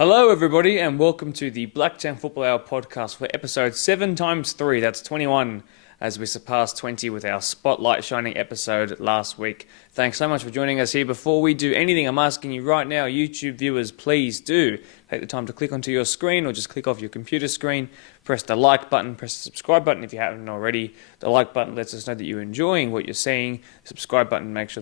Hello, everybody, and welcome to the Blacktown Football Hour podcast for episode 7 times 3. That's 21, as we surpassed 20 with our spotlight shining episode last week. Thanks so much for joining us here. Before we do anything, I'm asking you right now, YouTube viewers, please do take the time to click onto your screen or just click off your computer screen. Press the like button, press the subscribe button if you haven't already. The like button lets us know that you're enjoying what you're seeing. The subscribe button makes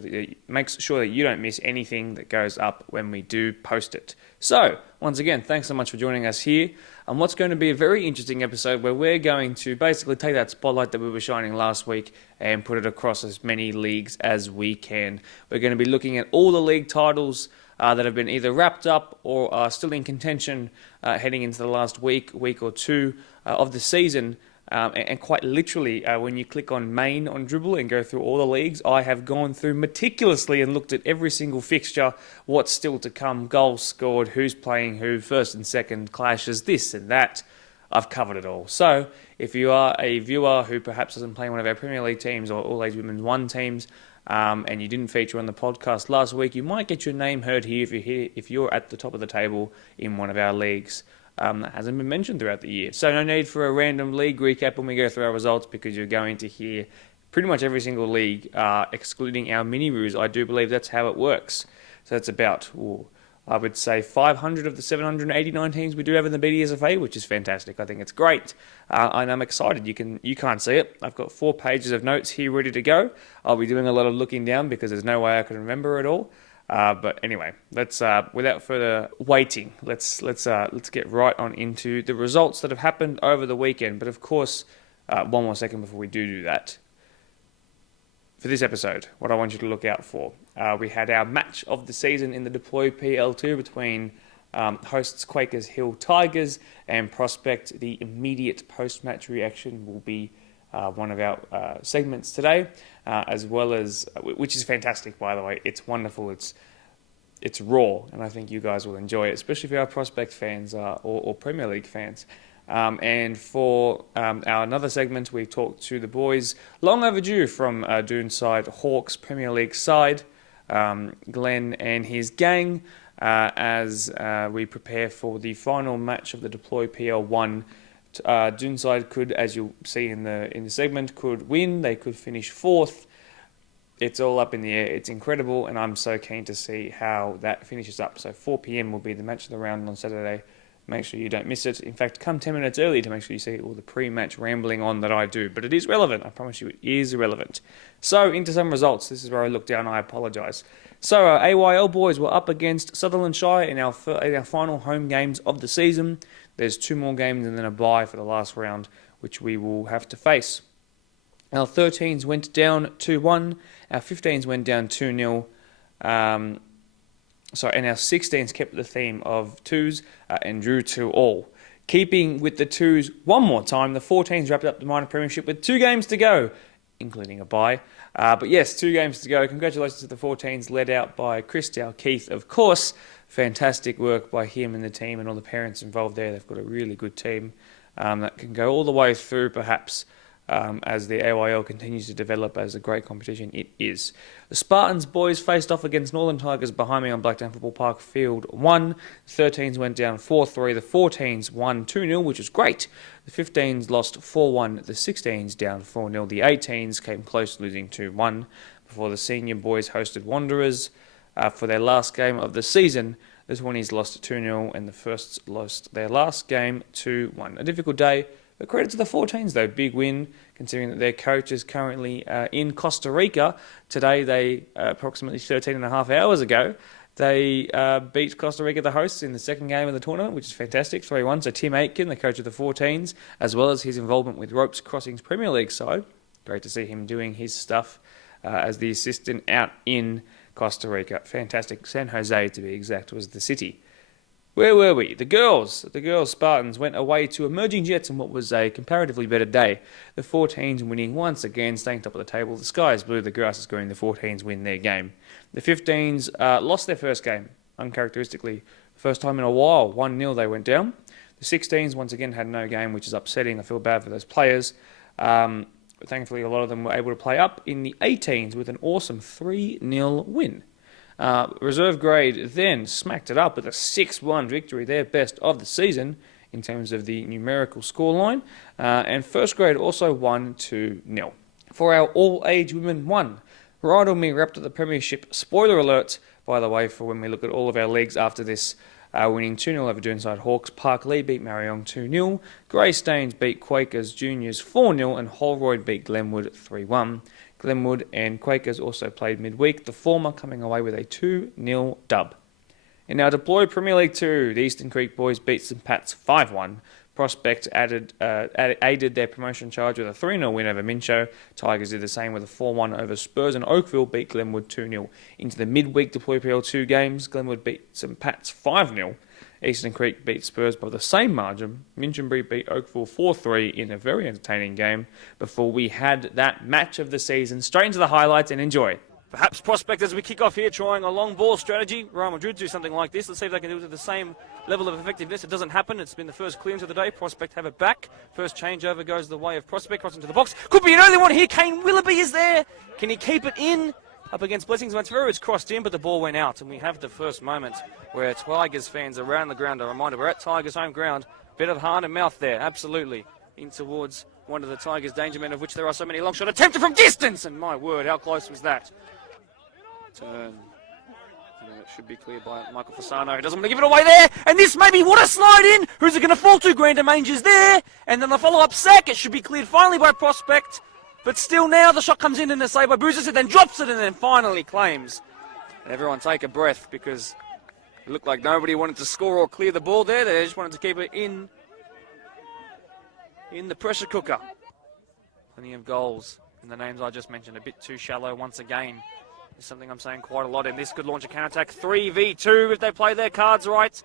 sure that you don't miss anything that goes up when we do post it. So, once again, thanks so much for joining us here on what's going to be a very interesting episode where we're going to basically take that spotlight that we were shining last week and put it across as many leagues as we can. We're going to be looking at all the league titles that have been either wrapped up or are still in contention heading into the last week or two of the season. And quite literally, when you click on main on Dribble and go through all the leagues, I have gone through meticulously and looked at every single fixture, what's still to come, goals scored, who's playing who, first and second clashes, this and that. I've covered it all. So, if you are a viewer who perhaps doesn't play one of our Premier League teams or All Age Women's 1 teams, and you didn't feature on the podcast last week, you might get your name heard here if you're at the top of the table in one of our leagues. That hasn't been mentioned throughout the year. So no need for a random league recap when we go through our results because you're going to hear pretty much every single league, excluding our mini-roos. I do believe that's how it works. So that's about, I would say, 500 of the 789 teams we do have in the BDSFA, which is fantastic. I think it's great, and I'm excited. You can't see it. I've got 4 pages of notes here ready to go. I'll be doing a lot of looking down because there's no way I can remember it all. But anyway, let's without further waiting, let's get right on into the results that have happened over the weekend. But of course, one more second before we do that. For this episode, what I want you to look out for, we had our match of the season in the Deploy PL2 between hosts Quakers Hill Tigers and Prospect. The immediate post-match reaction will be one of our segments today, as well as, which is fantastic, by the way. It's wonderful. It's raw, and I think you guys will enjoy it, especially if you are Prospect fans or Premier League fans. And for our another segment, we've talked to the boys, long overdue from Dunside Hawks Premier League side, Glenn and his gang, as we prepare for the final match of the Deploy PL1. Dunside could, as you'll see in the segment, could win. They could finish 4th. It's all up in the air. It's incredible, and I'm so keen to see how that finishes up. So 4 p.m. will be the match of the round on Saturday. Make sure you don't miss it. In fact, come 10 minutes early to make sure you see all the pre-match rambling on that I do. But it is relevant. I promise you it is relevant. So, into some results. This is where I look down. I apologise. So, our AYL boys were up against Sutherland Shire in our final home games of the season. There's 2 more games and then a bye for the last round, which we will have to face. Our 13s went down 2-1. Our 15s went down 2-0. And our 16s kept the theme of 2s and drew 2-2. Keeping with the 2s one more time, the 14s wrapped up the minor premiership with 2 games to go, including a bye. But yes, 2 games to go. Congratulations to the 14s, led out by Chris Keith, of course. Fantastic work by him and the team and all the parents involved there. They've got a really good team that can go all the way through, perhaps, as the AYL continues to develop as a great competition it is. The Spartans boys faced off against Northern Tigers behind me on Blacktown Football Park Field 1. The 13s went down 4-3. The 14s won 2-0, which was great. The 15s lost 4-1. The 16s down 4-0. The 18s came close, losing 2-1 before the senior boys hosted Wanderers for their last game of the season. The 20s lost 2-0 and the firsts lost their last game 2-1. A difficult day. But credit to the 14s, though. Big win, considering that their coach is currently in Costa Rica. Today, they approximately 13 and a half hours ago, they beat Costa Rica, the hosts, in the second game of the tournament, which is fantastic, 3-1. So Tim Aitken, the coach of the 14s, as well as his involvement with Ropes Crossings Premier League side. Great to see him doing his stuff as the assistant out in Costa Rica. Fantastic. San Jose, to be exact, was the city. Where were we? The girls Spartans went away to Emerging Jets in what was a comparatively better day. The 14s winning once again, staying top of the table. The sky is blue, the grass is green. The 14s win their game. The 15s lost their first game, uncharacteristically. First time in a while, 1-0 they went down. The 16s once again had no game, which is upsetting. I feel bad for those players. Thankfully, a lot of them were able to play up in the 18s with an awesome 3-0 win. Reserve grade then smacked it up with a 6-1 victory, their best of the season in terms of the numerical scoreline. And first grade also won 2-0. For our all-age women won. Ride Me wrapped up the premiership. Spoiler alert, by the way, for when we look at all of our leagues after this, winning 2-0 over Dunside Hawks. Park Lee beat Mariong 2-0. Grey Staines beat Quakers Juniors 4-0. And Holroyd beat Glenwood 3-1. Glenwood and Quakers also played midweek, the former coming away with a 2-0 dub. In our deployed Premier League 2, the Eastern Creek boys beat St Pat's 5-1. Prospect aided their promotion charge with a 3-0 win over Mincho. Tigers did the same with a 4-1 over Spurs, and Oakville beat Glenwood 2-0. Into the midweek deployed PL2 games, Glenwood beat St Pat's 5-0. Eastern Creek beat Spurs by the same margin. Minchinbury beat Oakville 4-3 in a very entertaining game before we had that match of the season. Straight into the highlights and enjoy. Perhaps Prospect as we kick off here trying a long ball strategy. Real Madrid do something like this. Let's see if they can do it at the same level of effectiveness. It doesn't happen. It's been the first clearance of the day. Prospect have it back. First changeover goes the way of Prospect. Crossing to the box. Could be an early one here. Kane Willoughby is there. Can he keep it in? Up against Blessings Matsveru. It's crossed in, but the ball went out. And we have the first moment where Tigers fans around the ground are reminded we're at Tigers home ground. Bit of hand and mouth there. Absolutely. In towards one of the Tigers' danger men, of which there are so many. Long shot attempted from distance. And my word, how close was that? Turn. It should be cleared by Michael Fasano. He doesn't want to give it away there. And this maybe what a slide in. Who's it going to fall to? Grander Manger's there. And then the follow-up sack. It should be cleared finally by Prospect. But still now the shot comes in and the save by Bouzis. It then drops it and then finally claims. And everyone take a breath because it looked like nobody wanted to score or clear the ball there. They just wanted to keep it in the pressure cooker. Plenty of goals. And the names I just mentioned a bit too shallow once again. Is something I'm saying quite a lot, and this could launch a counter-attack 3v2 if they play their cards right.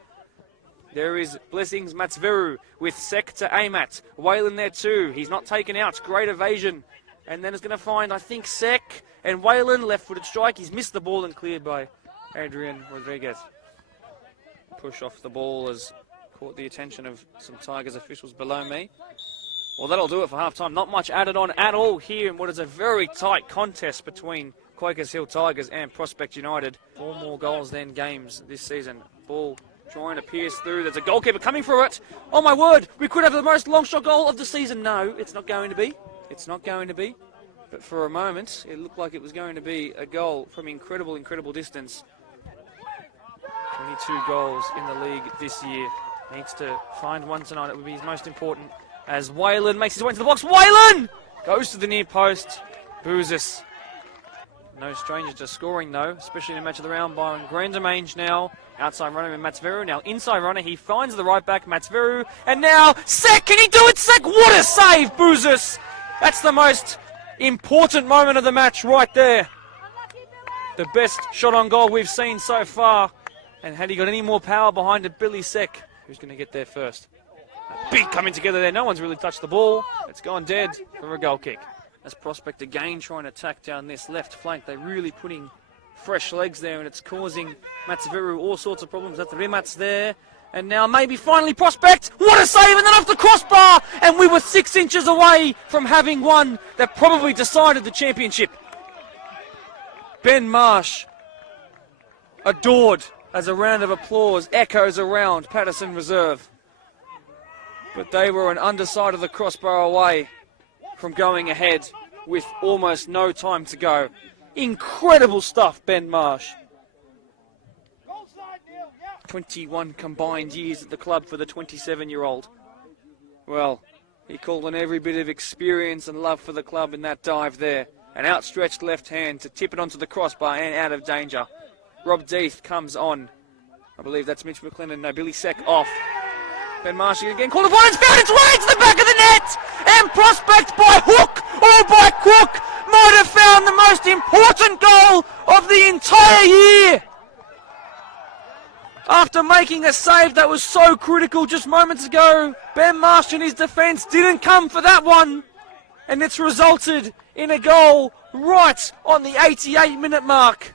There is Blessings Matsveru with Sek to aim at. Whalen there too. He's not taken out. Great evasion. And then it's going to find, I think, Sek and Whalen. Left-footed strike. He's missed the ball and cleared by Adrian Rodriguez. Push off the ball has caught the attention of some Tigers officials below me. Well, that'll do it for half-time. Not much added on at all here in what is a very tight contest between Quakers Hill Tigers and Prospect United. 4 more goals than games this season. Ball trying to pierce through. There's a goalkeeper coming for it. Oh my word, we could have the most long shot goal of the season. No, it's not going to be. It's not going to be. But for a moment, it looked like it was going to be a goal from incredible distance. 22 goals in the league this year. Needs to find one tonight. It would be his most important. As Whalen makes his way into the box. Whalen goes to the near post. Bouzis. No stranger to scoring, though, especially in a match of the round by Grandamange now. Outside runner with Matsveru. Now inside runner. He finds the right back, Matsveru. And now, Sek! Can he do it, Sek? What a save, Bouzis! That's the most important moment of the match right there. The best shot on goal we've seen so far. And had he got any more power behind it, Billy Sek, who's going to get there first? A big coming together there. No one's really touched the ball. It's gone dead for a goal kick. As Prospect again trying to attack down this left flank. They're really putting fresh legs there and it's causing Matsveru all sorts of problems. That's the Rimats there. And now maybe finally Prospect. What a save, and then off the crossbar. And we were 6 inches away from having one that probably decided the championship. Ben Marsh adored as a round of applause echoes around Patterson Reserve. But they were an underside of the crossbar away from going ahead with almost no time to go. Incredible stuff, Ben Marsh. 21 combined years at the club for the 27-year-old. Well, he called on every bit of experience and love for the club in that dive there. An outstretched left hand to tip it onto the crossbar and out of danger. Rob Deeth comes on. I believe that's Mitch McLennan. No, Billy Sek off. Ben Marsh again called upon. It's found its way to the back of the net. And Prospect by hook or by crook might have found the most important goal of the entire year. After making a save that was so critical just moments ago, Ben Marsh and his defence didn't come for that one. And it's resulted in a goal right on the 88-minute mark.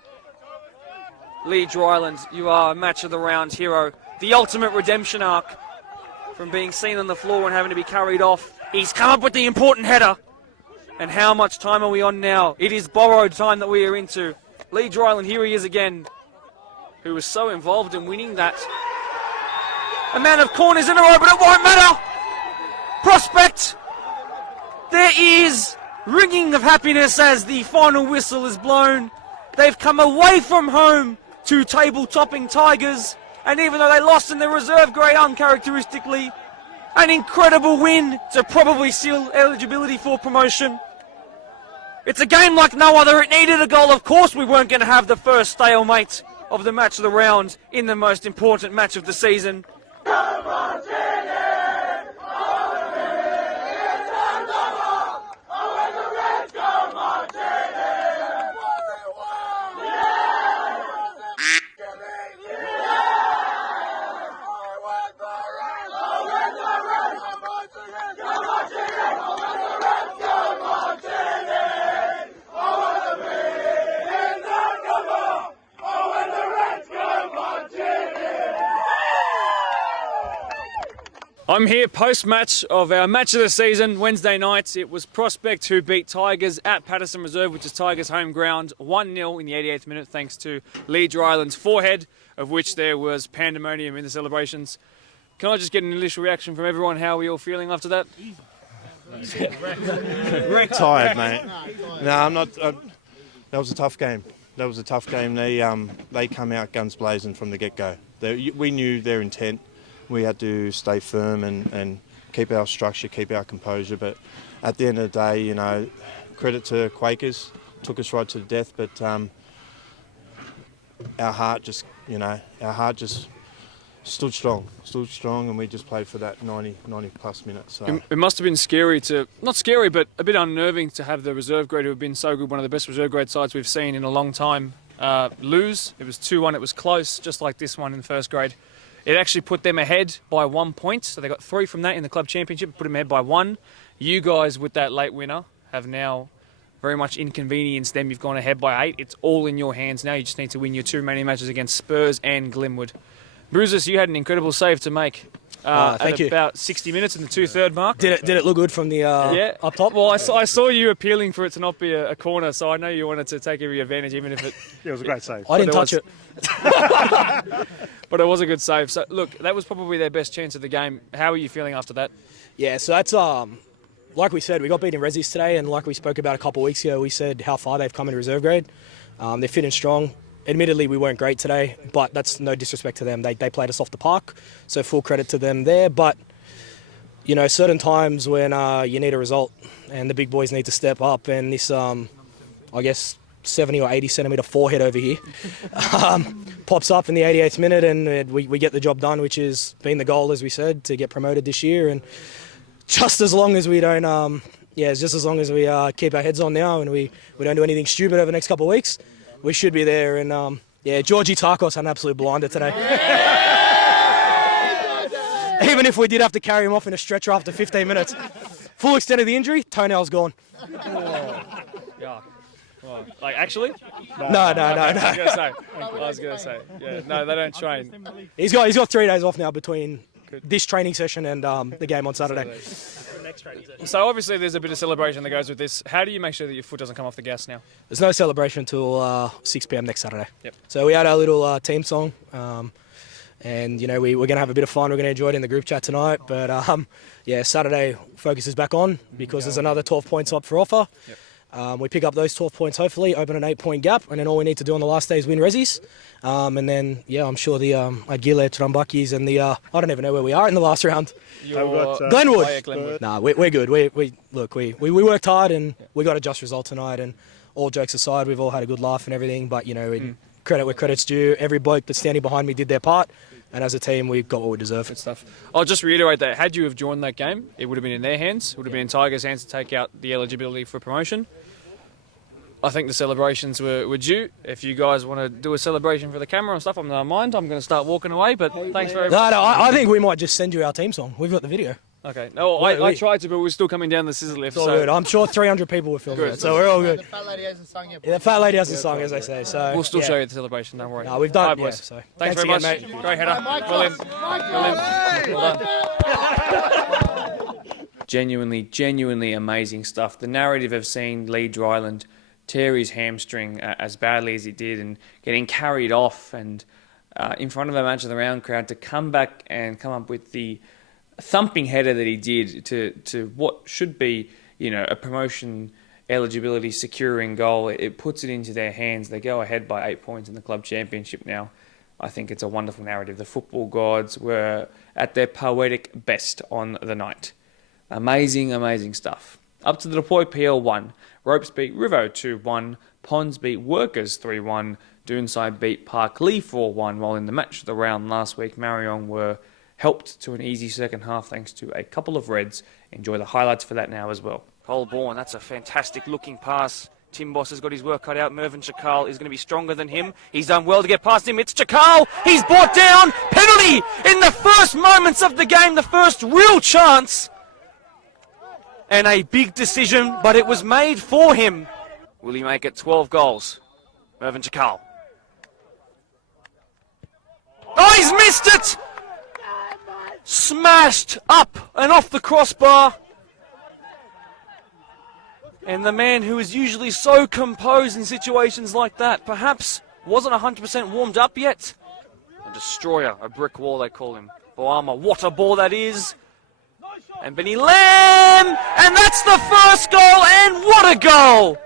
Lee Dryland, you are a match of the round hero. The ultimate redemption arc from being seen on the floor and having to be carried off. He's come up with the important header. And how much time are we on now? It is borrowed time that we are into. Lee Dryland, here he is again. who was so involved in winning that amount of corners in a row, but it won't matter. Prospect, there is ringing of happiness as the final whistle is blown. They've come away from home to table-topping Tigers, and even though they lost in the reserve grade uncharacteristically, an incredible win to probably seal eligibility for promotion. It's a game like no other. It needed a goal. Of course we weren't going to have the first stalemate of the match of the round in the most important match of the season. I'm here post-match of our match of the season, Wednesday night. It was Prospect who beat Tigers at Patterson Reserve, which is Tigers' home ground, 1-0 in the 88th minute, thanks to Lee Dryland's forehead, of which there was pandemonium in the celebrations. Can I just get an initial reaction from everyone? How are we all feeling after that? Tired, mate. No, I'm not. That was a tough game. They come out guns blazing from the get-go. We knew their intent. We had to stay firm and keep our structure, keep our composure. But at the end of the day, you know, credit to Quakers, took us right to the death. But our heart just stood strong, and we just played for that 90 plus minutes. So. It must have been scary not scary, but a bit unnerving to have the reserve grade, who have been so good, one of the best reserve grade sides we've seen in a long time, lose. It was 2-1, it was close, just like this one in the first grade. It actually put them ahead by 1 point, so they got 3 from that in the club championship, put them ahead by 1. You guys, with that late winner, have now very much inconvenienced them. You've gone ahead by 8. It's all in your hands now. You just need to win your 2 remaining matches against Spurs and Glenwood. Bruises, you had an incredible save to make at about 60 minutes in the 2/3 mark. Did it look good from the up top? Well, I saw you appealing for it to not be a corner, so I know you wanted to take every advantage, even if it... Yeah, it was a great save. I didn't touch it. But it was a good save. So, look, that was probably their best chance of the game. How are you feeling after that? Yeah, so that's, like we said, we got beat in Resis today, and like we spoke about a couple of weeks ago, we said how far they've come in reserve grade. They're fit and strong. Admittedly, we weren't great today, but that's no disrespect to them. They played us off the park, so full credit to them there. But, you know, certain times when you need a result and the big boys need to step up, and this, I guess, 70 or 80 centimetre forehead over here pops up in the 88th minute, and we get the job done, which is been the goal, as we said, to get promoted this year. And just as long as we don't, just as long as we keep our heads on now and we don't do anything stupid over the next couple of weeks, we should be there. And Georgie Tarkos had an absolute blinder today. Even if we did have to carry him off in a stretcher after 15 minutes. Full extent of the injury, toenail's gone. Yeah. Well, like, actually? No. I was going to say. Yeah, no, they don't train. He's got 3 days off now between this training session and the game on Saturday. So obviously there's a bit of celebration that goes with this. How do you make sure that your foot doesn't come off the gas now? There's no celebration until 6 p.m. next Saturday. Yep. So we had our little team song, and, you know, we're going to have a bit of fun. We're going to enjoy it in the group chat tonight. But, Saturday focus is back on because there's another 12 points up for offer. Yep. We pick up those 12 points, hopefully, open an 8-point gap, and then all we need to do on the last day is win Resis. And then, I'm sure the Aguile, Trambakis, and the I don't even know where we are in the last round. Glenwood. Nah, we're good. We worked hard, and we got a just result tonight. And all jokes aside, we've all had a good laugh and everything. But, you know, credit where credit's due. Every bloke that's standing behind me did their part. And as a team, we got what we deserve. Good stuff. I'll just reiterate that had you have joined that game, it would have been in their hands. It would have been in Tigers' hands to take out the eligibility for promotion. I think the celebrations were due. If you guys want to do a celebration for the camera and stuff, I don't mind. I'm going to start walking away, but thanks very much. No, I think we might just send you our team song. We've got the video. Okay. No, I tried to, but we're still coming down the scissor lift. It's all good. I'm sure 300 people were filming it, so we're all good. The fat lady hasn't sung yet. Yeah, the fat lady hasn't sung, as they say. So we'll still show you the celebration, don't worry. No, we've done it, boys. So thanks very much, again, mate. Great header. Well done. Genuinely amazing stuff. The narrative of seeing Lee Dryland tear his hamstring as badly as he did and getting carried off and in front of a match of the round crowd to come back and come up with the thumping header that he did to what should be, a promotion eligibility securing goal. It puts it into their hands. They go ahead by 8 points in the club championship now. I think it's a wonderful narrative. The football gods were at their poetic best on the night. Amazing, amazing stuff. Up to the deploy PL 1. Ropes beat Rivo 2-1. Ponds beat Workers 3-1. Dunside beat Parklea 4-1. While in the match of the round last week, Marion were helped to an easy second half thanks to a couple of reds. Enjoy the highlights for that now as well. Colborne, that's a fantastic looking pass. Tim Boss has got his work cut out. Mervyn Chakal is going to be stronger than him. He's done well to get past him. It's Chakal. He's brought down. Penalty in the first moments of the game. The first real chance. And a big decision, but it was made for him. Will he make it 12 goals? Mervyn Chakal. Oh, he's missed it! Smashed up and off the crossbar. And the man who is usually so composed in situations like that perhaps wasn't 100% warmed up yet. A destroyer, a brick wall they call him. Boama, what a ball that is. And Benny Lamb! And that's the first goal, and what a goal!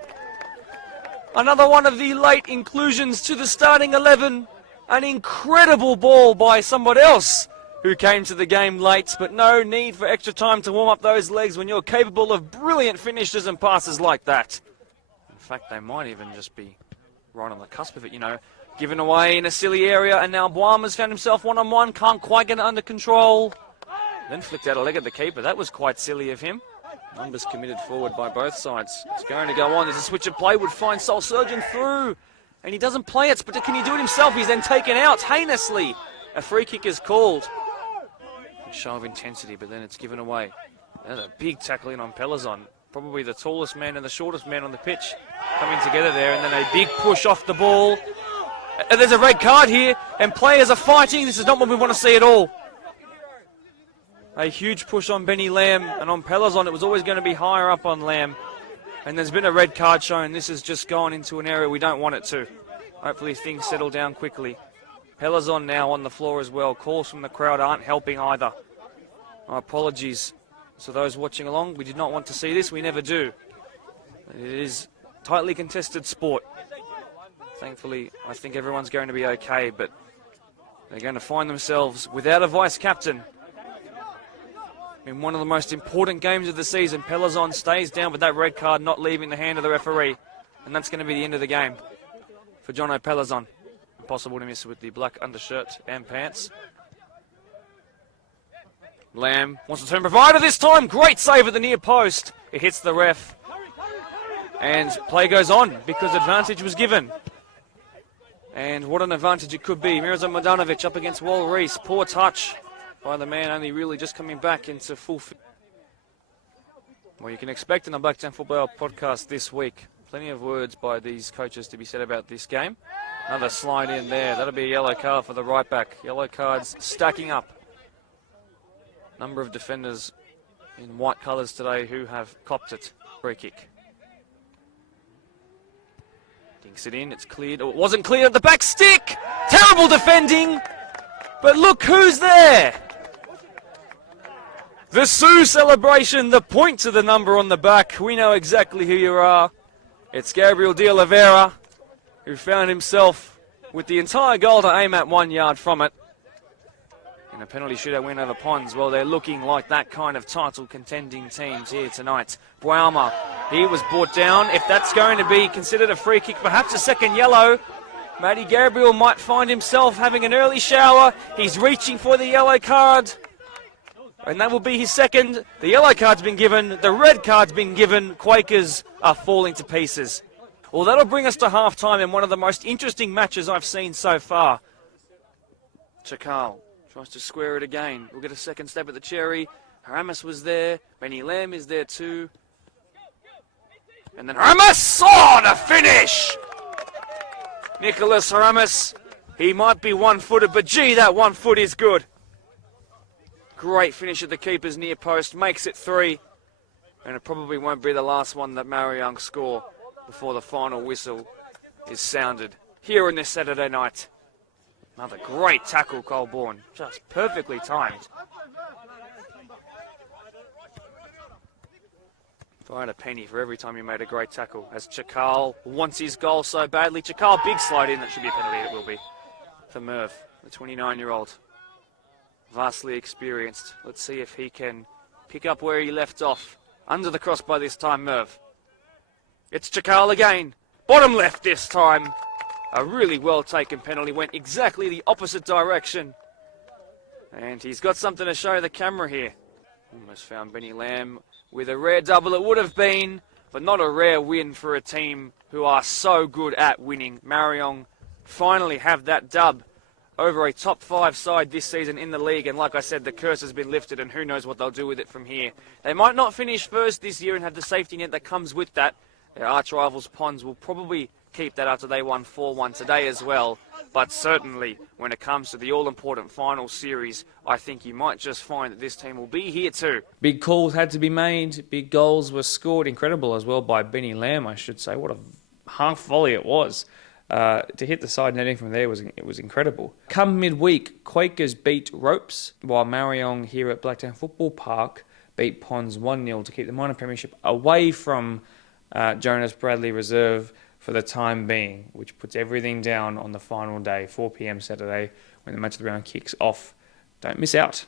Another one of the late inclusions to the starting 11. An incredible ball by somebody else who came to the game late, but no need for extra time to warm up those legs when you're capable of brilliant finishes and passes like that. In fact, they might even just be right on the cusp of it, given away in a silly area, and now Boama's found himself one-on-one, can't quite get it under control. Then flicked out a leg at the keeper. That was quite silly of him. Numbers committed forward by both sides. It's going to go on. There's a switch of play, would find Soul Surgeon through. And he doesn't play it, but can he do it himself? He's then taken out heinously. A free kick is called. Show of intensity, but then it's given away. There's a big tackle in on Pelazon. Probably the tallest man and the shortest man on the pitch coming together there, and then a big push off the ball. And there's a red card here, and players are fighting. This is not what we want to see at all. A huge push on Benny Lamb, and on Pelazon it was always going to be higher up on Lamb. And there's been a red card shown. This has just gone into an area we don't want it to. Hopefully things settle down quickly. Pelazon now on the floor as well. Calls from the crowd aren't helping either. My apologies to those watching along. We did not want to see this. We never do. It is tightly contested sport. Thankfully, I think everyone's going to be okay, but they're going to find themselves without a vice-captain. In one of the most important games of the season, Pelazon stays down with that red card not leaving the hand of the referee. And that's going to be the end of the game for Jono Pelazon. Impossible to miss with the black undershirt and pants. Lamb wants to turn provider this time. Great save at the near post. It hits the ref. And play goes on because advantage was given. And what an advantage it could be. Miroslav Modanovic up against Wal Reese. Poor touch by the man only really just coming back into full fit. Well, you can expect in the Blacktown Football podcast this week. Plenty of words by these coaches to be said about this game. Another slide in there. That'll be a yellow card for the right back. Yellow cards stacking up. Number of defenders in white colours today who have copped it. Free kick. Dinks it in. It's cleared. Oh, it wasn't cleared at the back stick. Terrible defending. But look who's there. The Sioux celebration. The point to the number on the back. We know exactly who you are. It's Gabriel de Oliveira, who found himself with the entire goal to aim at 1 yard from it. In a penalty shootout win over Ponds. Well, they're looking like that kind of title contending teams here tonight. Bouma, he was brought down. If that's going to be considered a free kick, perhaps a second yellow, Matty Gabriel might find himself having an early shower. He's reaching for the yellow card. And that will be his second. The yellow card's been given. The red card's been given. Quakers are falling to pieces. Well, that'll bring us to half-time in one of the most interesting matches I've seen so far. Chakal tries to square it again. We'll get a second stab at the cherry. Haramis was there. Benny Lamb is there too. And then Haramis! Oh, the finish! Nicholas Haramis. He might be one-footed, but gee, that 1 foot is good. Great finish at the keeper's near post. Makes it 3. And it probably won't be the last one that Marion score before the final whistle is sounded here on this Saturday night. Another great tackle, Colborne. Just perfectly timed. If I had a penny for every time you made a great tackle, as Chakal wants his goal so badly. Chakal, big slide in. That should be a penalty. It will be for Merv, the 29-year-old. Vastly experienced. Let's see if he can pick up where he left off. Under the crossbar this time, Merv. It's Chakal again. Bottom left this time. A really well taken penalty. Went exactly the opposite direction. And he's got something to show the camera here. Almost found Benny Lamb with a rare double. It would have been, but not a rare win for a team who are so good at winning. Marion finally have that dub over a top 5 side this season in the league. And like I said, the curse has been lifted and who knows what they'll do with it from here. They might not finish first this year and have the safety net that comes with that. Their arch rivals Ponds will probably keep that after they won 4-1 today as well. But certainly, when it comes to the all-important final series, I think you might just find that this team will be here too. Big calls had to be made. Big goals were scored. Incredible as well by Benny Lamb, I should say. What a half volley it was. To hit the side netting from there was incredible. Come midweek, Quakers beat Ropes, while Marion here at Blacktown Football Park beat Ponds 1-0 to keep the minor premiership away from Jonas Bradley Reserve for the time being, which puts everything down on the final day, 4 p.m. Saturday, when the match of the round kicks off. Don't miss out.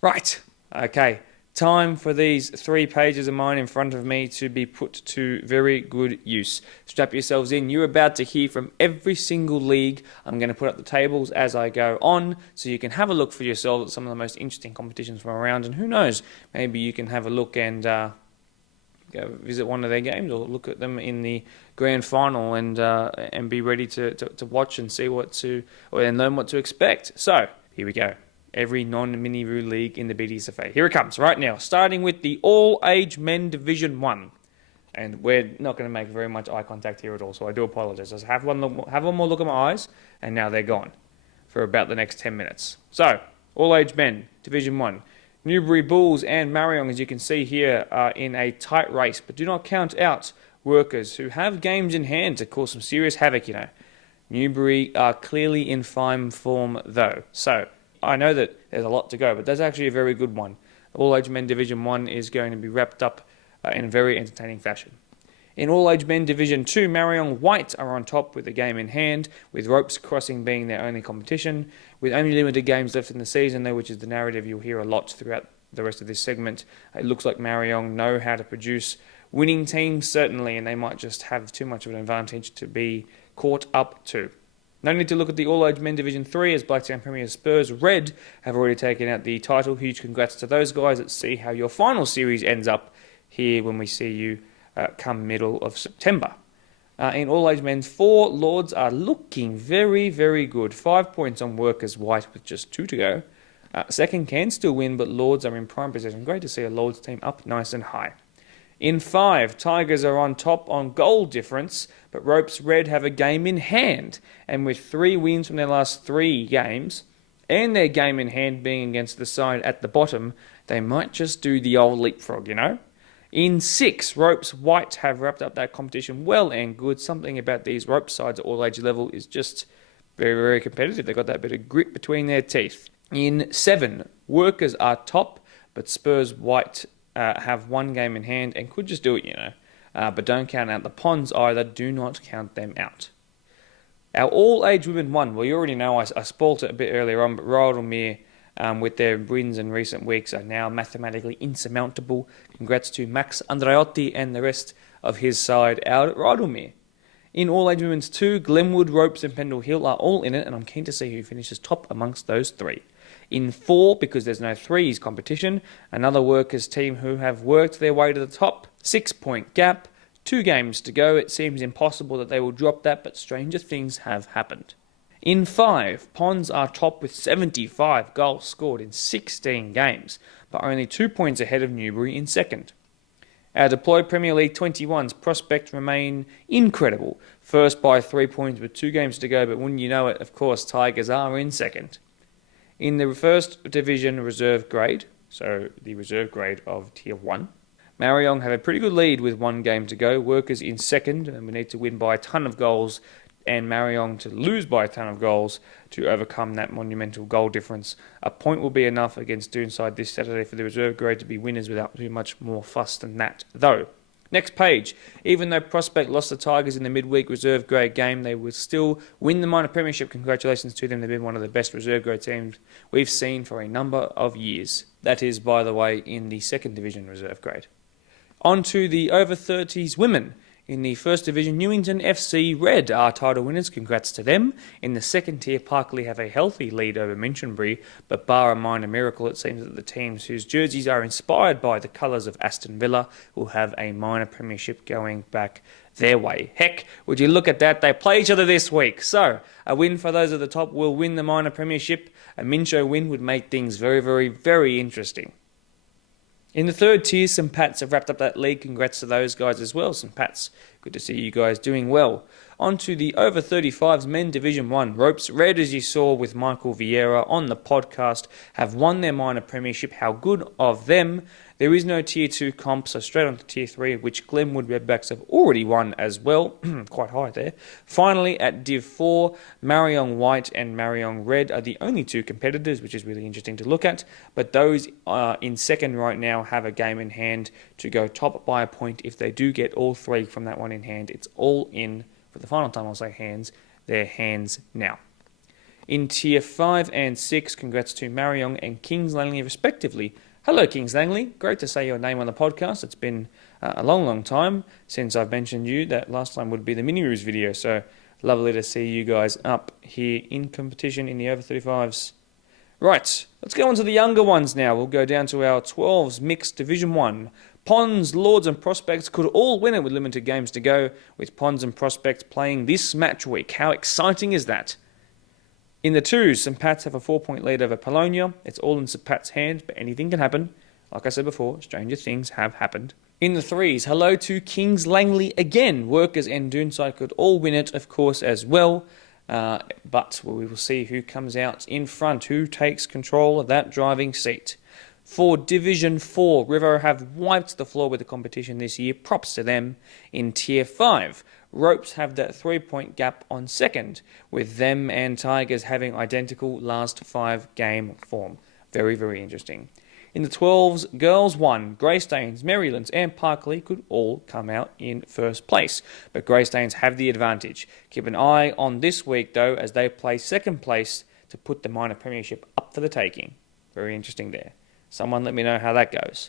Right, okay. Time for these 3 pages of mine in front of me to be put to very good use. Strap yourselves in. You're about to hear from every single league. I'm going to put up the tables as I go on so you can have a look for yourselves at some of the most interesting competitions from around. And who knows, maybe you can have a look and go visit one of their games or look at them in the grand final and be ready to watch and see and learn what to expect. So, here we go. Every non-mini-roo league in the BDSFA. Here it comes right now, starting with the All-Age Men Division 1. And we're not going to make very much eye contact here at all, so I do apologise. Just have one more look at my eyes, and now they're gone for about the next 10 minutes. So, All-Age Men Division 1. Newbury Bulls and Marion, as you can see here, are in a tight race, but do not count out Workers, who have games in hand to cause some serious havoc, you know. Newbury are clearly in fine form, though. So, I know that there's a lot to go, but that's actually a very good one. All-Age Men Division 1 is going to be wrapped up in a very entertaining fashion. In All-Age Men Division 2, Marion White are on top with a game in hand, with Ropes Crossing being their only competition. With only limited games left in the season, though, which is the narrative you'll hear a lot throughout the rest of this segment, it looks like Marion know how to produce winning teams, certainly, and they might just have too much of an advantage to be caught up to. No need to look at the All-Age Men Division 3 as Blacktown Premier Spurs Red have already taken out the title. Huge congrats to those guys. Let's see how your final series ends up here when we see you come middle of September. In All-Age Men's 4, Lords are looking very, very good. 5 points on Workers White with just 2 to go. Second can still win, but Lords are in prime position. Great to see a Lords team up nice and high. In 5, Tigers are on top on goal difference, but Ropes Red have a game in hand. And with 3 wins from their last 3 games, and their game in hand being against the side at the bottom, they might just do the old leapfrog, you know? In 6, Ropes White have wrapped up that competition well and good. Something about these Ropes sides at all age level is just very, very competitive. They've got that bit of grit between their teeth. In 7, Workers are top, but Spurs White have 1 game in hand and could just do it, you know. But don't count out the Ponds either. Do not count them out. Our all-age women 1. Well, you already know I spoilt it a bit earlier on, but Rydalmere, with their wins in recent weeks, are now mathematically insurmountable. Congrats to Max Andreotti and the rest of his side out at Rydalmere. In all-age women's 2, Glenwood, Ropes and Pendle Hill are all in it, and I'm keen to see who finishes top amongst those 3. In 4, because there's no threes competition, another Workers team who have worked their way to the top. 6-point gap, 2 games to go. It seems impossible that they will drop that, but stranger things have happened. In 5, Ponds are top with 75 goals scored in 16 games, but only 2 points ahead of Newbury in second. Our deployed Premier League 21's prospects remain incredible. First by 3 points with 2 games to go, but wouldn't you know it, of course, Tigers are in second. In the first division reserve grade, so the reserve grade of Tier 1, Marion have a pretty good lead with 1 game to go. Workers in second, and we need to win by a ton of goals and Marion to lose by a ton of goals to overcome that monumental goal difference. A point will be enough against Dunside this Saturday for the reserve grade to be winners without too much more fuss than that, though. Next page. Even though Prospect lost the Tigers in the midweek reserve grade game, they would still win the minor premiership. Congratulations to them. They've been one of the best reserve grade teams we've seen for a number of years. That is, by the way, in the second division reserve grade. On to the over 30s women. In the first division, Newington FC Red are title winners. Congrats to them. In the second tier, Parkley have a healthy lead over Minchinbury, but bar a minor miracle, it seems that the teams whose jerseys are inspired by the colours of Aston Villa will have a minor premiership going back their way. Heck, would you look at that? They play each other this week. So, a win for those at the top will win the minor premiership. A Mincho win would make things very, very, very interesting. In the third tier, St Pats have wrapped up that league. Congrats to those guys as well. St Pats, good to see you guys doing well. On to the over 35s men Division 1. Ropes Red, as you saw with Michael Vieira on the podcast, have won their minor premiership. How good of them. There is no Tier 2 comp, so straight on to Tier 3, which Glenwood Redbacks have already won as well. Quite high there. Finally, at Div 4, Marion White and Marion Red are the only two competitors, which is really interesting to look at. But those in second right now have a game in hand to go top by a point. If they do get all three from that one in hand, it's all in. For the final time, I'll say hands. They're hands now. In Tier 5 and 6, congrats to Marion and Kings Langley respectively. Hello, Kings Langley. Great to say your name on the podcast. It's been a long, long time since I've mentioned you. That last time would be the Mini Roos video. So lovely to see you guys up here in competition in the over 35s. Right, let's go on to the younger ones now. We'll go down to our 12s mixed Division 1. Ponds, Lords and Prospects could all win it with limited games to go, with Ponds and Prospects playing this match week. How exciting is that? In the twos, St Pats have a 4-point lead over Polonia. It's all in St Pat's hands, but anything can happen. Like I said before, stranger things have happened. In the threes, hello to Kings Langley again. Workers and Dunside could all win it, of course, as well. But we will see who comes out in front, who takes control of that driving seat. For Division 4, River have wiped the floor with the competition this year. Props to them. In Tier 5, Ropes have that 3-point gap on second, with them and Tigers having identical last 5-game form. Very, very interesting. In the 12s, Girls 1, Greystanes, Marylands and Parkley could all come out in first place, but Greystanes have the advantage. Keep an eye on this week though, as they play second place to put the minor premiership up for the taking. Very interesting there. Someone let me know how that goes.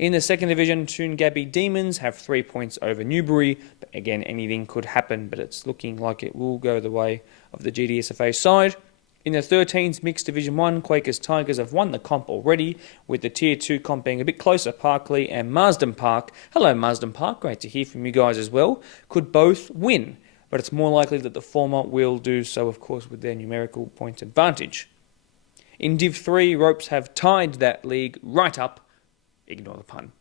In the second division, Toongabbie Demons have 3 points over Newbury. But again, anything could happen, but it's looking like it will go the way of the GDSFA side. In the 13s mixed Division 1, Quakers Tigers have won the comp already, with the Tier 2 comp being a bit closer. Parkley and Marsden Park. Hello Marsden Park, great to hear from you guys as well. Could both win, but it's more likely that the former will do so, of course, with their numerical point advantage. In Div 3, Ropes have tied that league right up. Ignore the pun.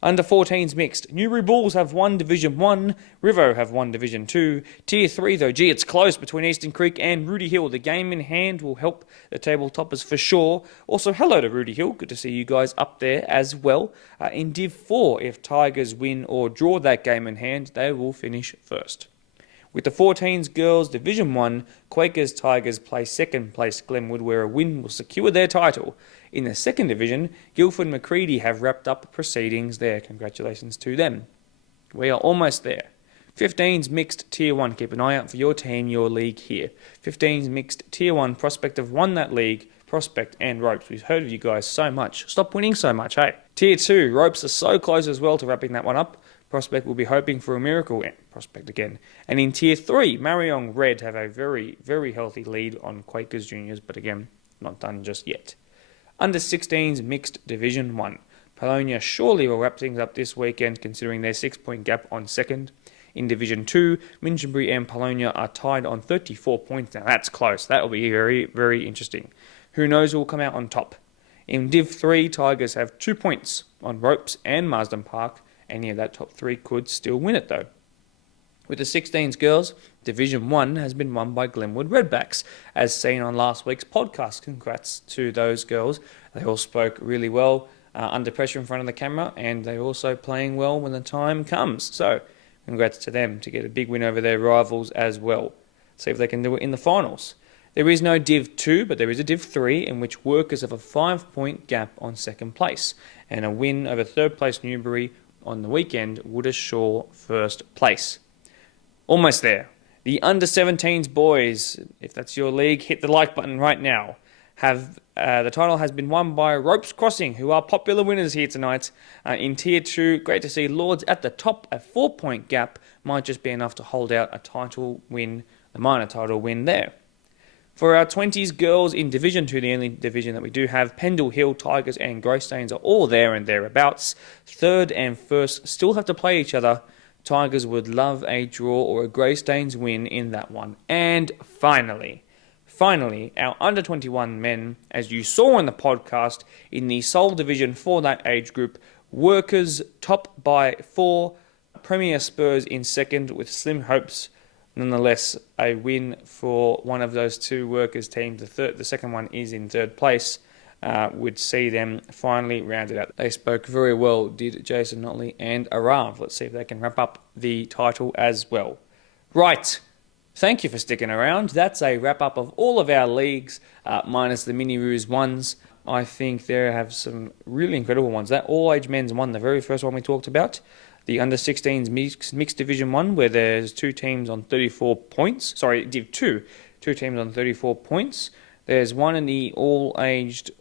Under 14s mixed, Newbury Bulls have won Division 1, Rivo have won Division 2. Tier 3 though, gee, it's close between Eastern Creek and Rudy Hill. The game in hand will help the table toppers for sure. Also, hello to Rudy Hill, good to see you guys up there as well. In Div 4, if Tigers win or draw that game in hand, they will finish first. With the 14s girls Division 1, Quakers Tigers play second place Glenwood, where a win will secure their title. In the second division, Guildford and Macready have wrapped up proceedings there. Congratulations to them. We are almost there. 15s mixed Tier 1. Keep an eye out for your team, your league here. 15s mixed Tier 1. Prospect have won that league. Prospect and Ropes. We've heard of you guys so much. Stop winning so much, hey? Tier 2. Ropes are so close as well to wrapping that one up. Prospect will be hoping for a miracle. Prospect again. And in Tier 3, Marion Red have a very, very healthy lead on Quakers Juniors, but again, not done just yet. Under 16s mixed Division 1. Polonia surely will wrap things up this weekend, considering their 6-point gap on second. In Division 2, Minchinbury and Polonia are tied on 34 points. Now that's close. That will be very, very interesting. Who knows who will come out on top? In Div 3, Tigers have 2 points on Ropes and Marsden Park. Any of that top 3 could still win it though. With the 16s girls, Division 1 has been won by Glenwood Redbacks, as seen on last week's podcast. Congrats to those girls. They all spoke really well under pressure in front of the camera, and they're also playing well when the time comes. So, Congrats to them to get a big win over their rivals as well. See if they can do it in the finals. There is no Div 2, but there is a Div 3 in which Workers have a 5-point gap on second place, and a win over third place Newbury on the weekend would assure first place. Almost there. The under-17s boys, if that's your league, hit the like button right now. The title has been won by Ropes Crossing, who are popular winners here tonight. In Tier 2, great to see Lords at the top. A 4-point gap might just be enough to hold out a title win, a minor title win there. For our 20s girls in Division 2, the only division that we do have, Pendle Hill, Tigers and Greystanes are all there and thereabouts. Third and first still have to play each other. Tigers would love a draw or a Greystanes win in that one. And finally, our under-21 men, as you saw in the podcast, in the sole division for that age group, Workers top by 4, Premier Spurs in second with slim hopes. Nonetheless, a win for one of those two Workers teams. The second one is in third place. Would see them finally rounded out. They spoke very well, did Jason Notley and Arav. Let's see if they can wrap up the title as well. Right. Thank you for sticking around. That's a wrap-up of all of our leagues, minus the Mini-Roos ones. I think there have some really incredible ones. That all-age men's one, the very first one we talked about. The under-16s mixed Division 1, where there's 2 teams on 34 points. Sorry, Div 2, 2 teams on 34 points. There's one in the all-aged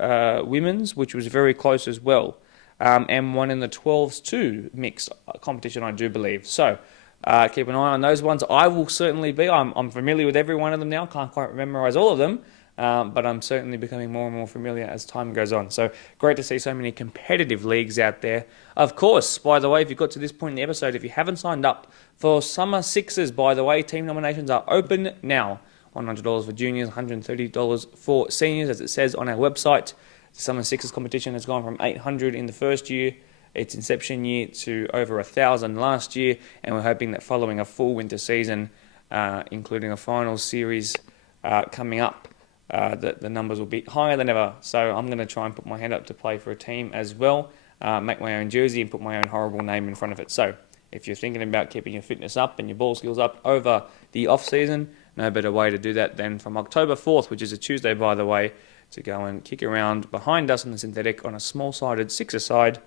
women's, which was very close as well. And one in the 12s too, mixed competition, I do believe. So, keep an eye on those ones. I will certainly be. I'm familiar with every one of them now. Can't quite memorise all of them, but I'm certainly becoming more and more familiar as time goes on. So great to see so many competitive leagues out there. Of course, by the way, if you've got to this point in the episode, if you haven't signed up for Summer Sixes, by the way, team nominations are open now. $100 for juniors, $130 for seniors, as it says on our website. The Summer Sixes competition has gone from 800 in the first year, its inception year, to over 1,000 last year, and we're hoping that following a full winter season, including a finals series coming up, that the numbers will be higher than ever. So I'm going to try and put my hand up to play for a team as well, make my own jersey and put my own horrible name in front of it. So if you're thinking about keeping your fitness up and your ball skills up over the off-season, no better way to do that than from October 4th, which is a Tuesday, by the way, to go and kick around behind us on the synthetic on a small-sided six-a-side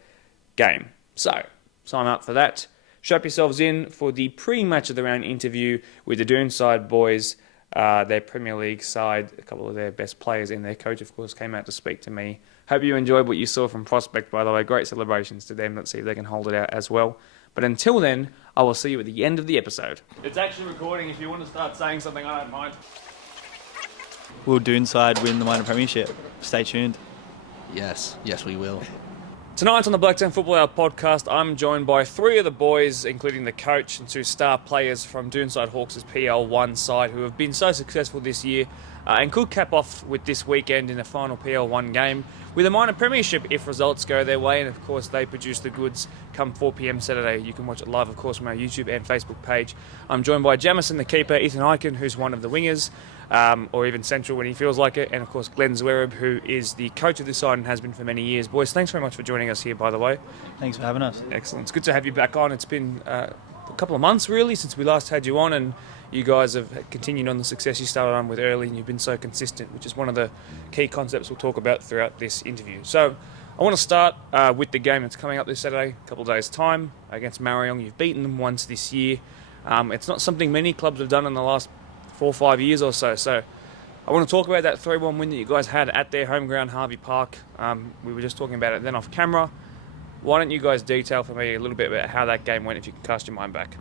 game. So, sign up for that. Strap yourselves in for the pre-match of the round interview with the Dunside boys, their Premier League side. A couple of their best players and their coach, of course, came out to speak to me. Hope you enjoyed what you saw from Prospect, by the way. Great celebrations to them. Let's see if they can hold it out as well. But until then, I will see you at the end of the episode. It's actually recording. If you want to start saying something, I don't mind. Will Dunside win the minor premiership? Stay tuned. Yes, we will. Tonight on the Blacktown Football Hour podcast, I'm joined by 3 of the boys, including the coach and 2 star players from Dunside Hawks' PL1 side, who have been so successful this year and could cap off with this weekend in a final PL1 game with a minor premiership if results go their way. And of course, they produce the goods come 4 p.m. Saturday. You can watch it live, of course, from our YouTube and Facebook page. I'm joined by Jamison, the keeper, Ethan Eichen, who's one of the wingers, or even central when he feels like it, and of course Glenn Zwerib, who is the coach of this side and has been for many years. Boys, thanks very much for joining us here, by the way. Thanks for having us. Excellent. It's good to have you back on. It's been a couple of months, really, since we last had you on, and you guys have continued on the success you started on with early, and you've been so consistent, which is one of the key concepts we'll talk about throughout this interview. So I want to start with the game that's coming up this Saturday, a couple of days' time, against Mariong. You've beaten them once this year. It's not something many clubs have done in the last 4 or 5 years or so. So I want to talk about that 3-1 win that you guys had at their home ground, Harvey Park. We were just talking about it then off camera. Why don't you guys detail for me a little bit about how that game went, if you can cast your mind back?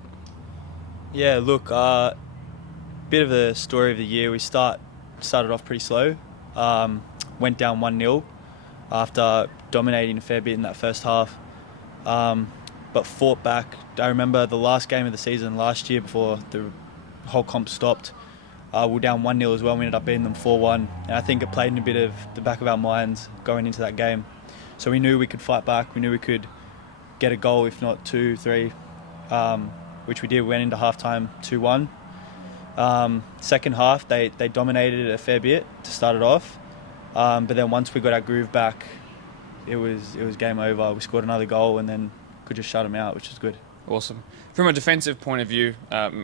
Yeah, look, bit of the story of the year. We started off pretty slow. Went down 1-0 after dominating a fair bit in that first half. But fought back. I remember the last game of the season last year before the whole comp stopped. We were down 1-0 as well. We ended up beating them 4-1. And I think it played in a bit of the back of our minds going into that game. So we knew we could fight back. We knew we could get a goal, if not 2, 3, which we did. We went into halftime 2-1. Second half, they dominated it a fair bit to start it off. But then once we got our groove back, it was game over. We scored another goal and then could just shut them out, which was good. Awesome. From a defensive point of view,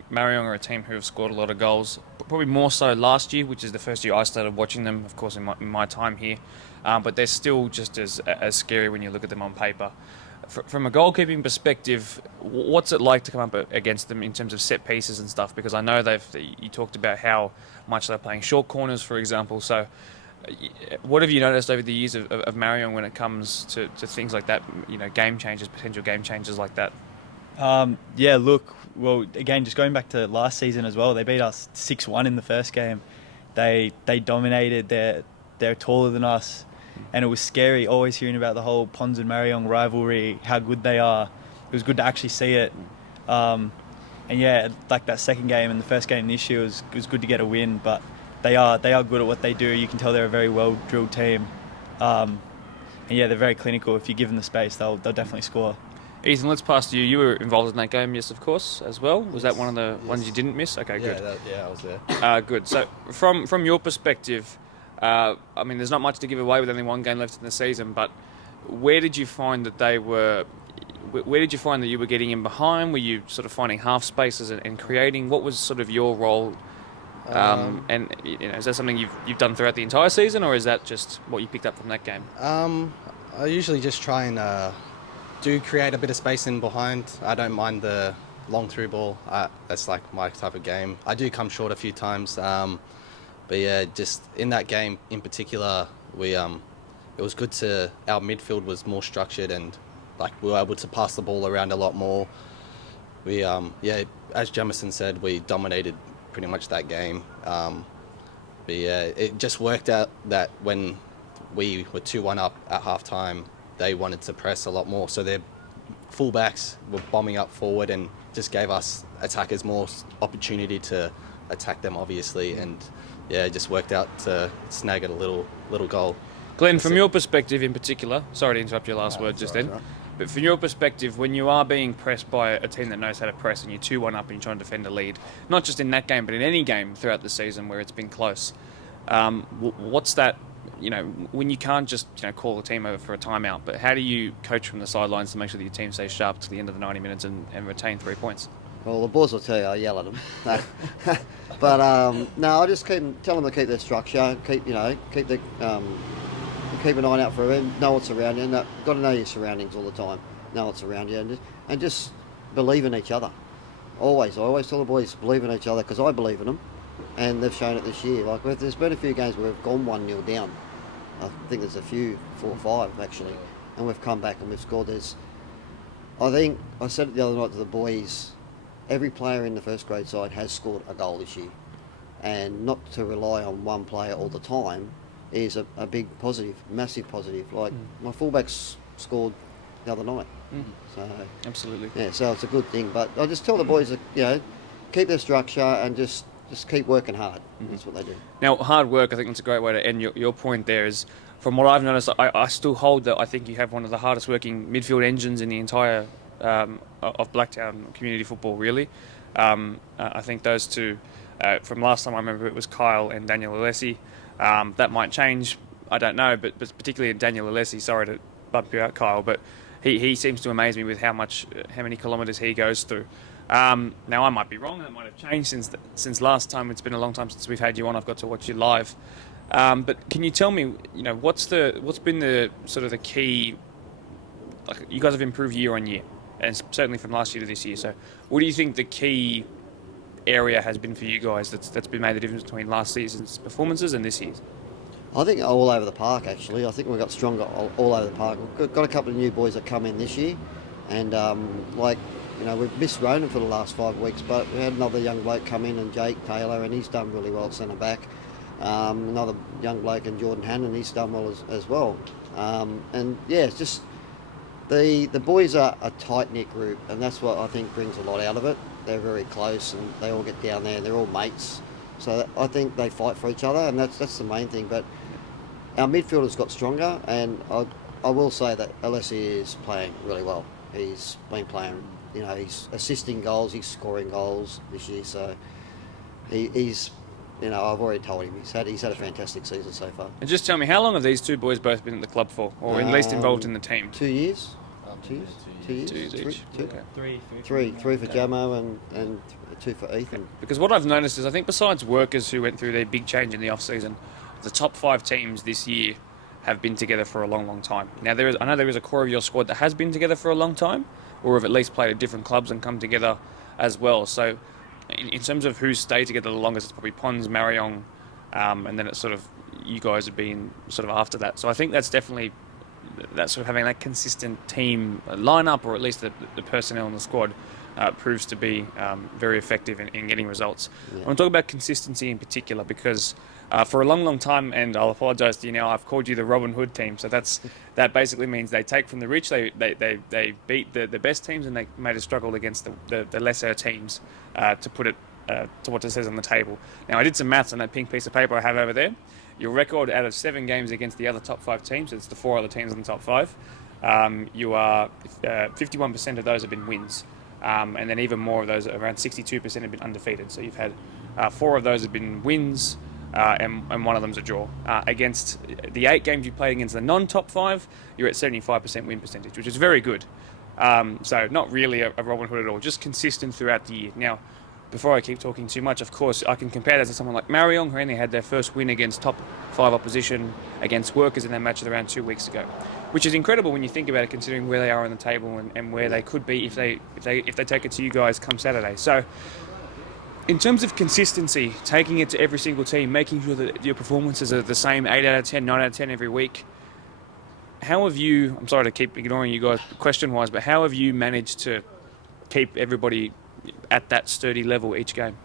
Marion are a team who have scored a lot of goals, probably more so last year, which is the first year I started watching them, of course, in my time here. But they're still just as scary when you look at them on paper. From a goalkeeping perspective, what's it like to come up against them in terms of set pieces and stuff? Because I know you talked about how much they're playing short corners, for example. So what have you noticed over the years of Marion when it comes to things like that, game changes, potential game changes like that? Yeah, look, well, again, just going back to last season as well, they beat us 6-1 in the first game. They dominated. They're taller than us, and it was scary always hearing about the whole Pons and Marion rivalry, how good they are. It was good to actually see it. And yeah, like that second game and the first game this year, it was good to get a win, but they are good at what they do. You can tell they're a very well-drilled team. And yeah, they're very clinical. If you give them the space, they'll definitely score. Ethan, let's pass to you. You were involved in that game, yes, of course, as well. Was that one of the ones you didn't miss? Okay, good. I was there. Good. So, from your perspective, I mean, there's not much to give away with only one game left in the season. But where did you find that they were? Where did you find that you were getting in behind? Were you sort of finding half spaces and creating? What was sort of your role? And is that something you've done throughout the entire season, or is that just what you picked up from that game? I usually just try and do create a bit of space in behind. I don't mind the long through ball. That's like my type of game. I do come short a few times, but yeah, just in that game in particular, it was good to. Our midfield was more structured and like we were able to pass the ball around a lot more. We as Jamison said, we dominated pretty much that game. But yeah, it just worked out that when we were 2-1 up at half time, they wanted to press a lot more. So their fullbacks were bombing up forward and just gave us attackers more opportunity to attack them, obviously. And yeah, it just worked out to snag a little goal. Glenn, from your perspective in particular, sorry to interrupt your last word just then, but from your perspective, when you are being pressed by a team that knows how to press and you're 2-1 up and you're trying to defend a lead, not just in that game, but in any game throughout the season where it's been close, what's that, when you can't just call a team over for a timeout, but how do you coach from the sidelines to make sure that your team stays sharp to the end of the 90 minutes and retain 3 points? Well, the boys will tell you I yell at them. But no, I just tell them to keep their structure, keep an eye out for it, know what's around you. Got to know your surroundings all the time, know what's around you, and just believe in each other. I always tell the boys, believe in each other, because I believe in them, and they've shown it this year. Like, there's been a few games where we've gone 1-0 down. I think there's a few, 4 or 5 actually, and we've come back and we've scored. I think I said it the other night to the boys, every player in the first grade side has scored a goal this year, and not to rely on one player all the time is a big positive, massive positive. Like my fullbacks scored the other night. So absolutely, yeah. So it's a good thing. But I just tell the boys that keep their structure and just keep working hard. That's what they do. Now, hard work, I think that's a great way to end your point there. Is from what I've noticed, I still hold that I think you have one of the hardest working midfield engines in the entire of Blacktown community football. Really, I think those two. From last time I remember, it was Kyle and Daniel Alessi. That might change, I don't know, but particularly Daniel Alessi, sorry to bump you out, Kyle, but he seems to amaze me with how many kilometres he goes through. Now, I might be wrong, that might have changed since last time. It's been a long time since we've had you on. I've got to watch you live. But can you tell me, what's been the sort of the key, like, you guys have improved year on year, and certainly from last year to this year, so what do you think the key area has been for you guys that's been made the difference between last season's performances and this year's? I think all over the park, actually. I think we got stronger all over the park. We've got a couple of new boys that come in this year, and we've missed Ronan for the last 5 weeks, but we had another young bloke come in, and Jake Taylor, and he's done really well at centre back. Another young bloke in Jordan Hannon, he's done well as well. And yeah, it's just the boys are a tight-knit group, and that's what I think brings a lot out of it. They're very close, and they all get down there, and they're all mates. So I think they fight for each other, and that's the main thing. But our midfielders got stronger, and I will say that Alessi is playing really well. He's been playing, he's assisting goals, he's scoring goals this year. So he's, I've already told him he's had a fantastic season so far. And just tell me, how long have these two boys both been at the club for, or at least involved in the team? 2 years. 2 years? 2 years? 2 years each. Two? Okay. Three for Jamo and 2 for Ethan. Because what I've noticed is I think besides Workers who went through their big change in the off-season, the top 5 teams this year have been together for a long, long time. Now, I know there is a core of your squad that has been together for a long time, or have at least played at different clubs and come together as well. So in terms of who's stayed together the longest, it's probably Pons, Mariong, and then it's sort of you guys have been sort of after that. So I think that's definitely that sort of having that consistent team lineup, or at least the personnel in the squad, proves to be very effective in getting results. Yeah. I want to talk about consistency in particular because for a long, long time, and I'll apologise to you now, I've called you the Robin Hood team. So that basically means they take from the rich, they beat the best teams, and they made us struggle against the lesser teams to put it to what it says on the table. Now, I did some maths on that pink piece of paper I have over there. Your record out of 7 games against the other top 5 teams, it's the 4 other teams in the top 5, you are 51% of those have been wins. And then even more of those, around 62% have been undefeated. So you've had 4 of those have been wins, and one of them's a draw. Against the 8 games you played against the non-top 5, you're at 75% win percentage, which is very good. So not really a Robin Hood at all, just consistent throughout the year. Now, before I keep talking too much, of course, I can compare that to someone like Mariong, who only had their first win against top 5 opposition against Workers in their match around 2 weeks ago, which is incredible when you think about it, considering where they are on the table and where they could be if they take it to you guys come Saturday. So, in terms of consistency, taking it to every single team, making sure that your performances are the same 8 out of 10, 9 out of 10 every week. How have you? I'm sorry to keep ignoring you guys question-wise, but how have you managed to keep everybody at that sturdy level each game?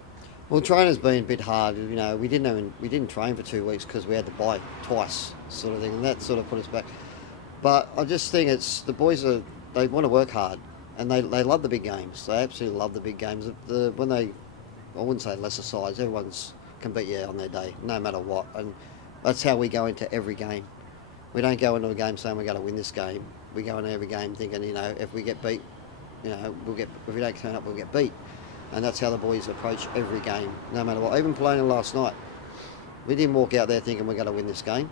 Well, training's been a bit hard. You know, we didn't train for 2 weeks because we had to buy twice, sort of thing, and that sort of put us back. But I just think the boys they want to work hard, and they love the big games. They absolutely love the big games. I wouldn't say lesser sides. Everyone's can beat you on their day, no matter what, and that's how we go into every game. We don't go into a game saying we're going to win this game. We go into every game thinking, if we get beat, if we don't turn up, we'll get beat. And that's how the boys approach every game, no matter what. Even playing last night, we didn't walk out there thinking we're going to win this game.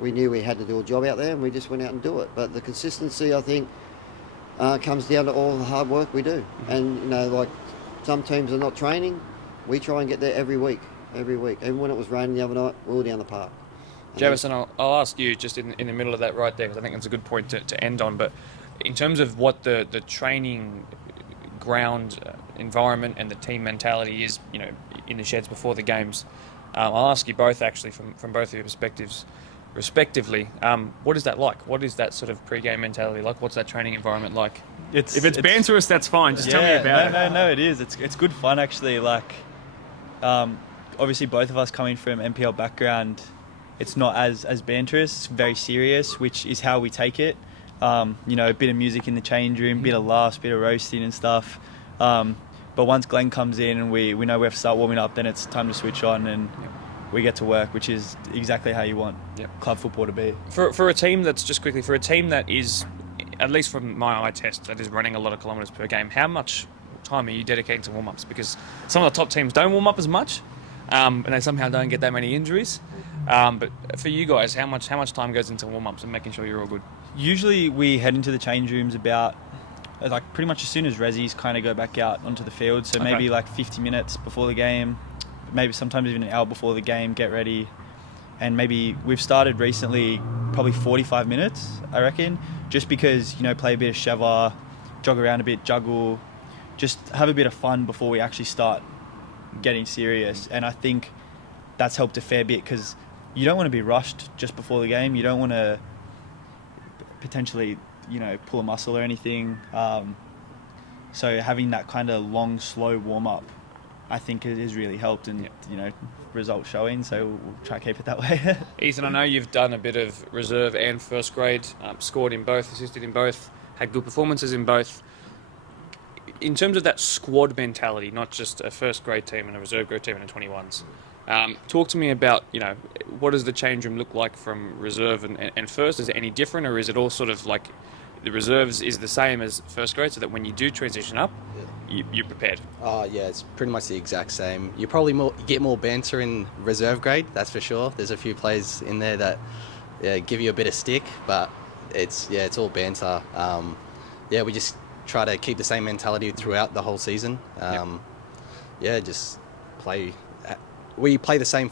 We knew we had to do a job out there, and we just went out and do it. But the consistency, I think, comes down to all the hard work we do. And, like some teams are not training, we try and get there every week. Even when it was raining the other night, we were down the park. Jamison, I'll ask you just in the middle of that right there, because I think that's a good point to end on. But in terms of what the training ground environment and the team mentality is, in the sheds before the games, I'll ask you both actually from both of your perspectives, respectively. What is that like? What is that sort of pre-game mentality like? What's that training environment like? If it's banterous, that's fine. Just tell me about it. No, it is. It's good fun actually. Like, obviously both of us coming from MPL background, it's not as banterous. It's very serious, which is how we take it. A bit of music in the change room, bit of laughs, bit of roasting and stuff. But once Glenn comes in and we know we have to start warming up, then it's time to switch on and we get to work, which is exactly how you want club football to be. For a team that is, at least from my eye test, that is running a lot of kilometres per game, how much time are you dedicating to warm-ups? Because some of the top teams don't warm up as much, and they somehow don't get that many injuries. But for you guys, how much time goes into warm-ups and making sure you're all good? Usually we head into the change rooms about, pretty much as soon as resis kind of go back out onto the field. So maybe 50 minutes before the game, maybe sometimes even an hour before the game, get ready. And maybe we've started recently probably 45 minutes, I reckon, just because, play a bit of Sheva, jog around a bit, juggle, just have a bit of fun before we actually start getting serious. And I think that's helped a fair bit because you don't want to be rushed just before the game. You don't want to potentially, pull a muscle or anything. So having that kind of long, slow warm-up, I think it has really helped and, results showing. So we'll try to keep it that way. Ethan, I know you've done a bit of reserve and first grade, scored in both, assisted in both, had good performances in both. In terms of that squad mentality, not just a first grade team and a reserve grade team and a 21s, talk to me about, what does the change room look like from reserve and first? Is it any different, or is it all sort of like the reserves is the same as first grade, so that when you do transition up, you're prepared? It's pretty much the exact same. You probably get more banter in reserve grade, that's for sure. There's a few players in there that give you a bit of stick, but it's all banter. we just try to keep the same mentality throughout the whole season. Just play. We play the same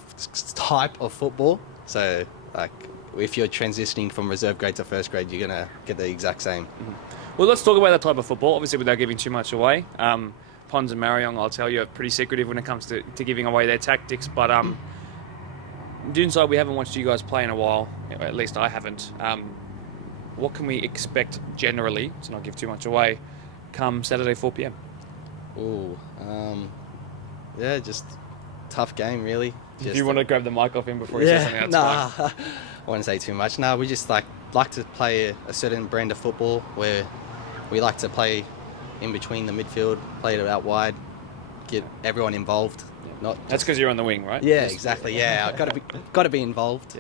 type of football, so like if you're transitioning from reserve grade to first grade, you're gonna get the exact same. Well, let's talk about that type of football, obviously without giving too much away. Pons and Marion, I'll tell you, are pretty secretive when it comes to giving away their tactics, but Dunside, we haven't watched you guys play in a while, at least I haven't. What can we expect generally, to not give too much away, come Saturday 4pm? Just tough game, really. If you want to grab the mic off him before he says something, that's fine. I won't say too much. No, we just like to play a certain brand of football where we like to play in between the midfield, play it out wide, get everyone involved. That's because you're on the wing, right? Yeah, exactly. Yeah, I've got to be involved.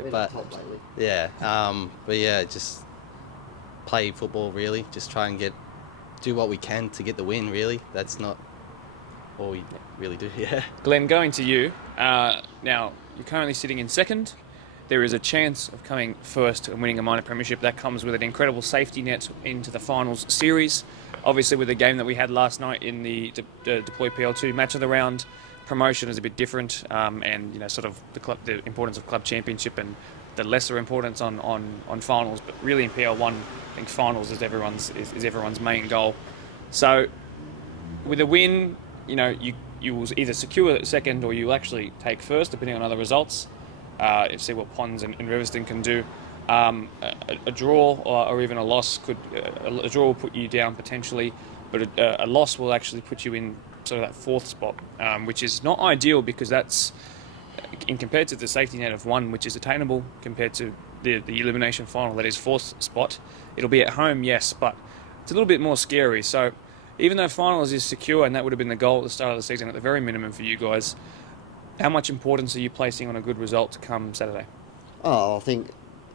Just play football, really. Just try and do what we can to get the win, really. That's not all we really do. Yeah. Glenn, going to you. Now, you're currently sitting in second. There is a chance of coming first and winning a minor premiership. That comes with an incredible safety net into the finals series. Obviously, with the game that we had last night in the Deploy PL2 match of the round, promotion is a bit different, and sort of the importance of club championship and the lesser importance on finals. But really, in PL1, I think finals is everyone's main goal. So, with a win, you will either secure second or you'll actually take first, depending on other results. See what Pons and Riverston can do. A draw or even a loss a draw will put you down potentially, but a loss will actually put you in sort of that fourth spot, which is not ideal because that's compared to the safety net of 1, which is attainable compared to the elimination final that is fourth spot. It'll be at home, yes, but it's a little bit more scary. So even though finals is secure and that would have been the goal at the start of the season at the very minimum for you guys, how much importance are you placing on a good result to come Saturday? I think,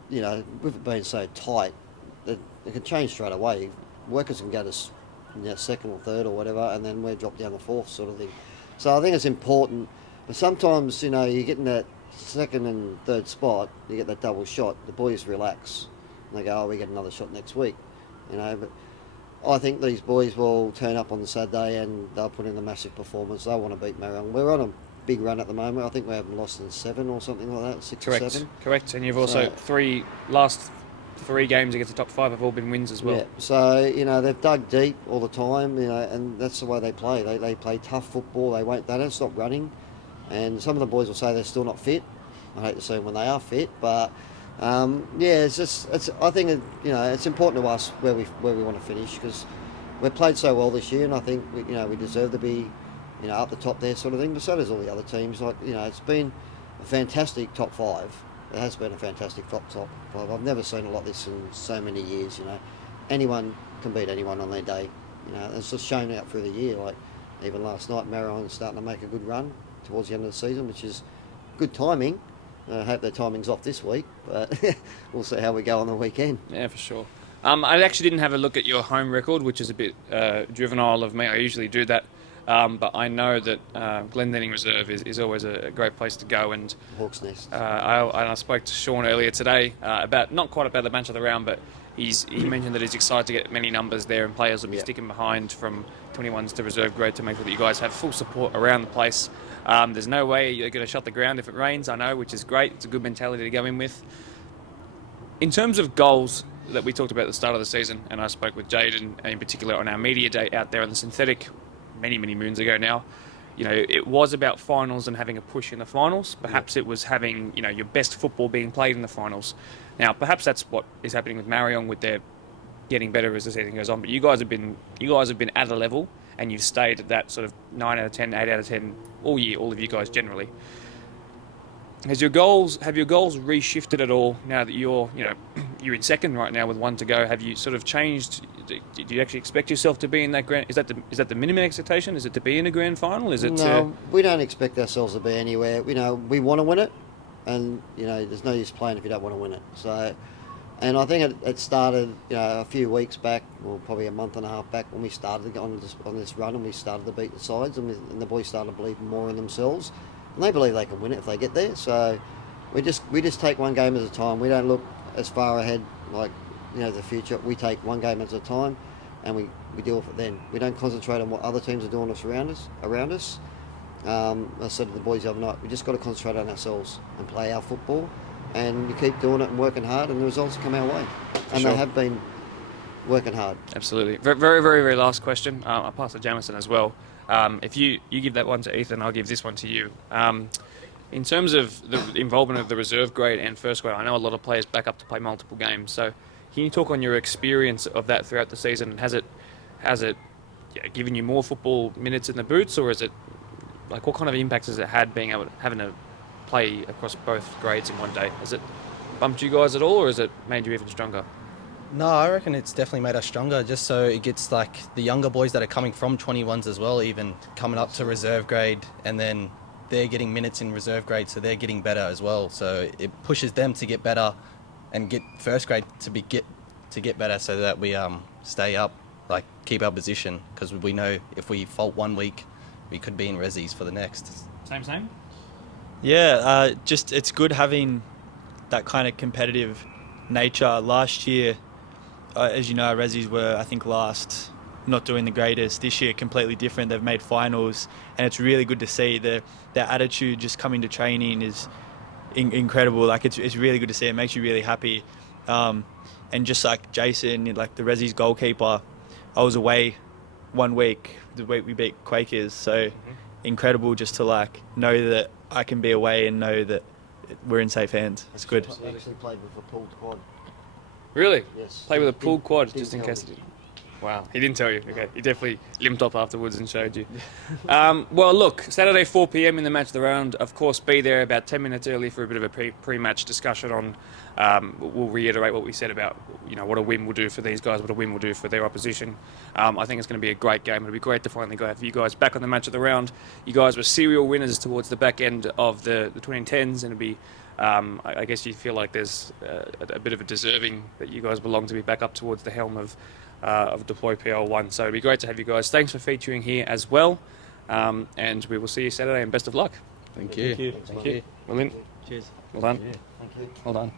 with it being so tight, it can change straight away. Workers can go to second or third or whatever, and then we drop down the fourth sort of thing. So I think it's important. But sometimes, you get in that second and third spot, you get that double shot, the boys relax. And they go, we get another shot next week. But I think these boys will turn up on the Saturday and they'll put in a massive performance. They want to beat Marion. We're on a big run at the moment. I think we haven't lost in 7 or something like that, 6 or 7. Correct. And you've also last 3 games against the top 5 have all been wins as well. Yeah, so, they've dug deep all the time, and that's the way they play. They play tough football. They don't stop running. And some of the boys will say they're still not fit. I hate to see them when they are fit, but I think it's important to us where we want to finish because we've played so well this year, and I think we deserve to be up the top there sort of thing. But so does all the other teams. It's been a fantastic top 5. It has been a fantastic top 5. I've never seen a lot of this in so many years. Anyone can beat anyone on their day. It's just shown out through the year. Like even last night, Marion's starting to make a good run towards the end of the season, which is good timing. I hope their timing's off this week, but we'll see how we go on the weekend. Yeah, for sure. I actually didn't have a look at your home record, which is a bit juvenile of me. I usually do that. But I know that Glendinning Reserve is always a great place to go. And Hawks Nest. I spoke to Sean earlier today about not quite about the match of the round, but he mentioned that he's excited to get many numbers there, and players will be sticking behind from 21s to reserve grade to make sure that you guys have full support around the place. There's no way you're going to shut the ground if it rains, I know, which is great. It's a good mentality to go in with. In terms of goals that we talked about at the start of the season, and I spoke with Jade in particular on our media day out there on the synthetic many moons ago now, it was about finals and having a push in the finals. Perhaps it was having your best football being played in the finals. Now perhaps that's what is happening with Marion, with their getting better as the season goes on. But you guys have been at a level, and you've stayed at that sort of 9 out of 10, 8 out of 10 all year. All of you guys generally. Have your goals reshifted at all now that you're in second right now with 1 to go? Have you sort of changed? Do you actually expect yourself to be in that grand? Is that the minimum expectation? Is it to be in a grand final? No, we don't expect ourselves to be anywhere. We want to win it, and there's no use playing if you don't want to win it. So, and I think it started a few weeks back, or probably a month and a half back, when we started on this run and we started to beat the sides, and the boys started to believe more in themselves. And they believe they can win it if they get there. So we just take one game at a time. We don't look as far ahead like the future. We take one game at a time, and we deal with it then. We don't concentrate on what other teams are doing around us. I said to the boys the other night, we just got to concentrate on ourselves and play our football, and you keep doing it and working hard, and the results come our way. And Sure. they have been working hard. Absolutely. Very, very, very, very last question. I'll pass to Jamison as well. If you give that one to Ethan, I'll give this one to you. In terms of the involvement of the reserve grade and first grade, I know a lot of players back up to play multiple games. So can you talk on your experience of that throughout the season? Has it given you more football minutes in the boots, or is it like what kind of impacts has it had having to play across both grades in one day? Has it bumped you guys at all, or has it made you even stronger? No, I reckon it's definitely made us stronger, just so it gets like the younger boys that are coming from 21s as well, even coming up to reserve grade, and then they're getting minutes in reserve grade, so they're getting better as well. So it pushes them to get better and get first grade to get better, so that we stay up, like keep our position, because we know if we fault 1 week, we could be in resis for the next. Same? Yeah, just it's good having that kind of competitive nature. Last year, as you know, our resis were, I think, last, not doing the greatest. This year, completely different. They've made finals, and it's really good to see their attitude just coming to training is incredible. Like it's really good to see. It makes you really happy. And just like Jason, like the resis goalkeeper, I was away 1 week, the week we beat Quakers. So incredible just to like know that I can be away and know that we're in safe hands. It's good. I actually played with a pulled quad. Really? Yes. Play with a pulled quad, Didn't just in tell case. me. Wow, he didn't tell you. Okay, he definitely limped up afterwards and showed you. Well, look, Saturday 4 p.m. in the match of the round. Of course, be there about 10 minutes early for a bit of a pre-match discussion on. We'll reiterate what we said about what a win will do for these guys, what a win will do for their opposition. I think it's going to be a great game. It'll be great to finally have you guys back on the match of the round. You guys were serial winners towards the back end of the 2010s, and it'll be. I guess you feel like there's a bit of a deserving that you guys belong to be back up towards the helm of Deploy PL1. So it'd be great to have you guys. Thanks for featuring here as well. And we will see you Saturday, and best of luck. Thank you. Thank you. Well, Lynn, Cheers. well done. Thank you. Well done.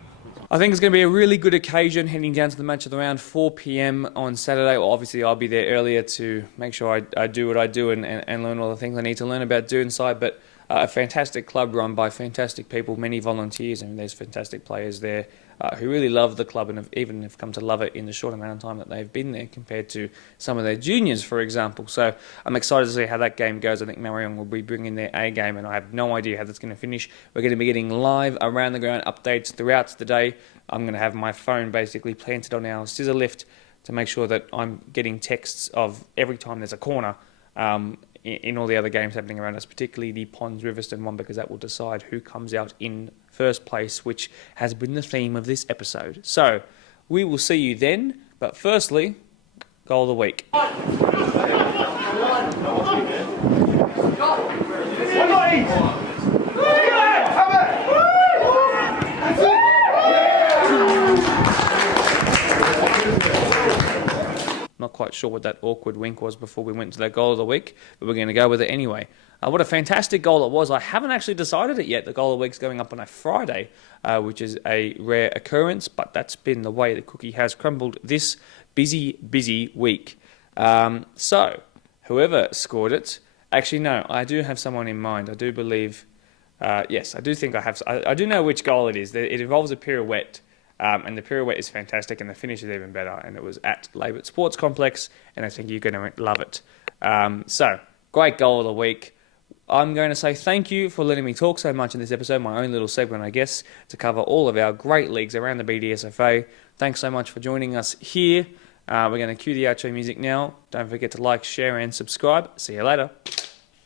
I think it's going to be a really good occasion heading down to the match of the round, 4 p.m. on Saturday. Well, obviously, I'll be there earlier to make sure I do what I do and learn all the things I need to learn about Dunside. But a fantastic club run by fantastic people, many volunteers, and there's fantastic players there who really love the club and have come to love it in the short amount of time that they've been there compared to some of their juniors, for example. So I'm excited to see how that game goes. I think Marion will be bringing their A game, and I have no idea how that's going to finish. We're going to be getting live around the ground updates throughout the day. I'm going to have my phone basically planted on our scissor lift to make sure that I'm getting texts of every time there's a corner in all the other games happening around us, particularly the Ponds Riverstone one, because that will decide who comes out in first place, which has been the theme of this episode. So we will see you then, but firstly, goal of the week. Not quite sure what that awkward wink was before we went to that goal of the week, but we're going to go with it anyway. What a fantastic goal it was. I haven't actually decided it yet. The goal of the week's going up on a Friday, which is a rare occurrence, but that's been the way the cookie has crumbled this busy week. So, whoever scored it, actually no, I do have someone in mind. I do believe, yes, I do think I have. I do know which goal it is. It involves a pirouette. And the pirouette is fantastic, and the finish is even better. And it was at Labor Sports Complex, and I think you're going to love it. So, great goal of the week. I'm going to say thank you for letting me talk so much in this episode, my own little segment, I guess, to cover all of our great leagues around the BDSFA. Thanks so much for joining us here. We're going to cue the outro music now. Don't forget to like, share, and subscribe. See you later.